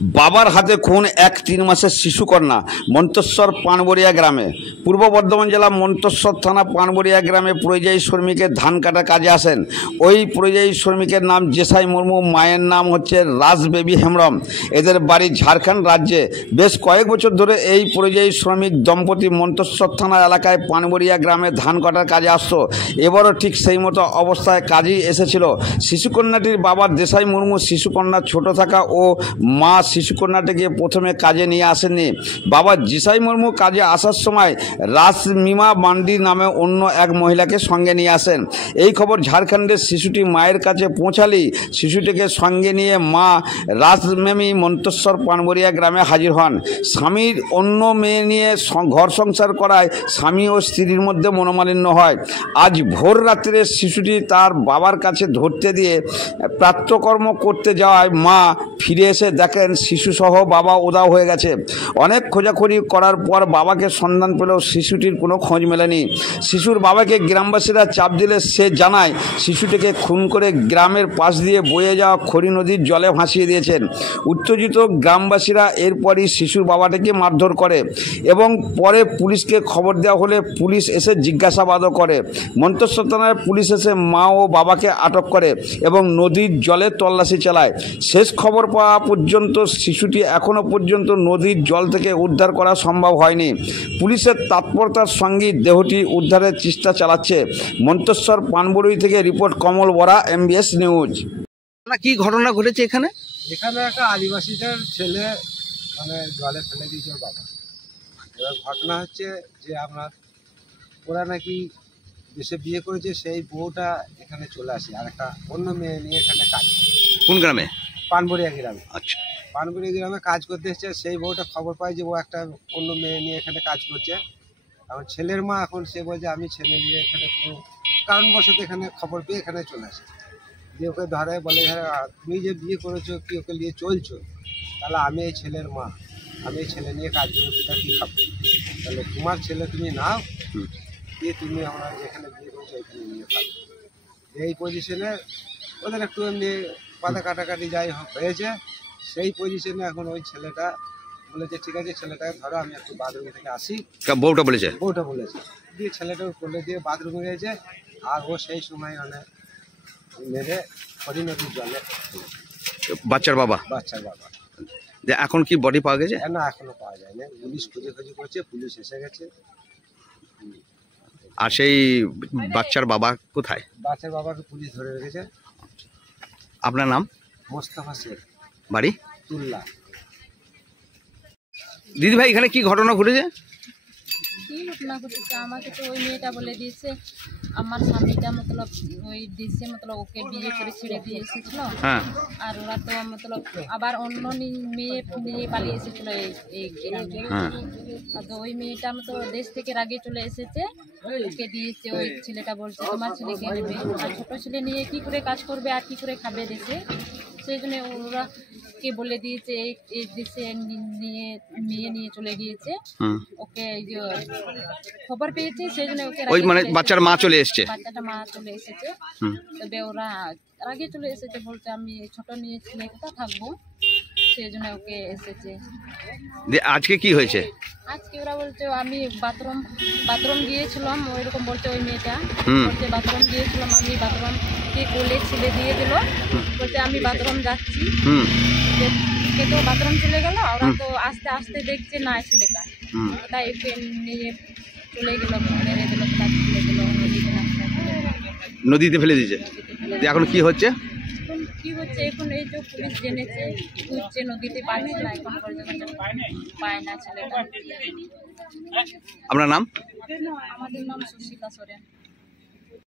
বাবার হাতে খুন এক 3 মাসের শিশুকন্যা মন্তেশ্বর পানবরিয়া গ্রামে। পূর্ব বর্ধমান জেলা মন্তেশ্বর থানা পানবরিয়া গ্রামে পরিযায়ী শ্রমিকের ধান কাটা কাজে আসেন। ওই পরিযায়ী শ্রমিকের নাম জেসাই মুর্মু, মায়ের নাম হচ্ছে রাজ বেবি হেমব্রম। এদের বাড়ি ঝাড়খণ্ড রাজ্যে। বেশ কয়েক বছর ধরে এই পরিযায়ী শ্রমিক দম্পতি মন্তেশ্বর থানা এলাকায় পানবরিয়া গ্রামে ধান কাটার কাজে আসতো। এবারও ঠিক সেই মতো অবস্থায় কাজেই এসেছিল। শিশুকন্যাটির বাবা দেসাই মুর্মু শিশুকন্যা ছোট থাকা ও মা শিশুকন্যাটিকে প্রথমে কাজে নিয়ে আসেননি। বাবা জিসাই মুর্মু কাজে আসার সময় রাসমিমা মান্ডি নামে অন্য এক মহিলাকে সঙ্গে নিয়ে আসেন। এই খবর ঝাড়খণ্ডের শিশুটি মায়ের কাছে পৌঁছালেই শিশুটিকে সঙ্গে নিয়ে মা রাসমেমি মন্তেশ্বর পানবরিয়া গ্রামে হাজির হন। স্বামীর অন্য মেয়ে নিয়ে ঘর সংসার করায় স্বামী ও স্ত্রীর মধ্যে মনোমালিন্য হয়। আজ ভোর রাত্রে শিশুটি তার বাবার কাছে ধরতে দিয়ে প্রাতঃকর্ম করতে যাওয়ায় মা ফিরে এসে দেখেন শিশুসহ বাবা উধাও হয়ে গেছে। অনেক খোঁজাখুঁজি করার পর বাবাকে সন্ধান পেলেও শিশুটির কোনো খোঁজ মেলেনি। শিশুর বাবাকে গ্রামবাসীরা চাপ দিলে সে জানায় শিশুটিকে খুন করে গ্রামের পাশ দিয়ে বয়ে যাওয়া খড়ি নদীর জলে ভাসিয়ে দিয়েছেন। উত্তেজিত গ্রামবাসীরা এরপরই শিশুর বাবাটিকে মারধর করে এবং পরে পুলিশকে খবর দেওয়া হলে পুলিশ এসে জিজ্ঞাসাবাদও করে। মন্তেশ্বর থানার পুলিশ এসে মা ও বাবাকে আটক করে এবং নদীর জলে তল্লাশি চালায়। শেষ খবর পাওয়া পর্যন্ত শিশুটি এখনও পর্যন্ত নদীর জল থেকে উদ্ধার করা সম্ভব হয়নি। পুলিশের তৎপরতার সঙ্গে দেহটি উদ্ধারের চেষ্টা চালাচ্ছে। মন্তেশ্বর পানবরুই থেকে রিপোর্ট কমল বরা, MBS নিউজ। কি ঘটনা ঘটেছে এখানে? এখানে একটা আদিবাসীদের ছেলে জলে ফেলে দিয়েছে ওর বাবা। এবার ঘটনা হচ্ছে যে ওরা নাকি দেশে বিয়ে করেছে, সেই বউটা এখানে চলে আসে আর একটা অন্য মেয়ে নিয়ে এখানে কাজ করে। কোন গ্রামে? পানবরিয়া গ্রামে। আচ্ছা, পানবরিয়া গ্রামে কাজ করতে এসেছে। সেই বউটা খবর পায় যে ও একটা অন্য মেয়ে নিয়ে এখানে কাজ করছে। এখন ছেলের মা সে বলছে আমি ছেলে নিয়ে এখানে কোনো কারণবশত এখানে খবর পেয়ে এখানে চলে আসে। দিয়ে ওকে ধরে বলে, হ্যাঁ তুমি যে বিয়ে করেছো, কি ওকে নিয়ে চলছো, তাহলে আমি এই ছেলের মা, আমি এই ছেলে নিয়ে কাজ করি, সেটা কী খাবো, তাহলে তোমার ছেলে তুমি নাও, দিয়ে তুমি আমরা যেখানে বিয়ে করছো এখানে নিয়ে খাবো। এই পজিশনে ওদের একটু এমনি পাতা কাটাকাটি যাই হয়েছে। সেই পজিশনে এখন ওই ছেলেটা বলেছে ঠিক আছে ছেলেটাকে ধরো, আমি একটু বাথরুম থেকে আসি। বউটা বলেছে? বউটা বলেছে। দিয়ে ছেলেটাকে কোলে দিয়ে বাথরুমে গেছে। আর ও সেই সময় মেরে খড়ি নদীর জলে বাচ্চার বাবা এখন কি বডি পাওয়া গেছে? না, এখনো পাওয়া যায়নি। পুলিশ খুঁজে করছে, পুলিশ এসে গেছে। আর সেই বাচ্চার বাবা কোথায়? বাচ্চার বাবাকে পুলিশ ধরে রেখেছে। আপনার নাম? মোস্তফা শেখ, বাড়ি তুল্লা। দিদি ভাই, এখানে কি ঘটনা ঘটেছে? কি ঘটনা ঘটেছে আমাকে তো ওই মেয়েটা বলে দিয়েছে, আমার স্বামীটা ওই দেশে ওকে বিয়ে করে ছেড়ে দিয়ে এসেছিল। হ্যাঁ। আর ওরা তো আবার অন্য মেয়ে নিয়ে পালিয়ে এসেছিল এই গ্রামে। হ্যাঁ। তো ওই মেয়েটা দেশ থেকে রাগে চলে এসেছে, ওকে দিয়েছে। ওই ছেলেটা বলছে তোমার ছেলেকে নেবে, আর ছোট ছেলে নিয়ে কি করে কাজ করবে আর কি করে খাবে দেশে। সেই জন্য ওরা কে বলে দিয়েছে এই দেশে মেয়ে নিয়ে চলে গিয়েছে। ওকে খবর পেয়েছে, সেই জন্য ওকে বাচ্চার মা চলে এসেছে। বাচ্চাটা মা চলে এসেছে। তবে ওরা আগে চলে এসেছে, বলতে আমি ছোট নিয়ে ছেলে কোথায় থাকবো, সেই জন্য ওকে এসেছে। আজকে কি হয়েছে? আজকে ওরা বলছে আমি বাথরুম গিয়েছিলাম, ওইরকম বলছে ওই মেয়েটা। বলছে বাথরুম গিয়েছিলাম, আমি বাথরুম কে কোলে ছেলে দিয়ে দিল, বলছে আমি বাথরুম যাচ্ছি। তো বাথরুম চলে গেল। ওরা তো আস্তে আস্তে দেখছে না ছেলেটা, তাই ওকে নিয়ে চলে গেল, মেরে দিল, ফেলে দিল নদীতে ফেলে দিয়েছে। এখন কি হচ্ছে? এখন এই যে পুলিশ জেনেছে, খুঁজছে, নদীতে পাচ্ছে না, এখন পর্যন্ত পায় না ছেলেটা। আপনার নাম? আমাদের নাম সুশীলা সোরেন।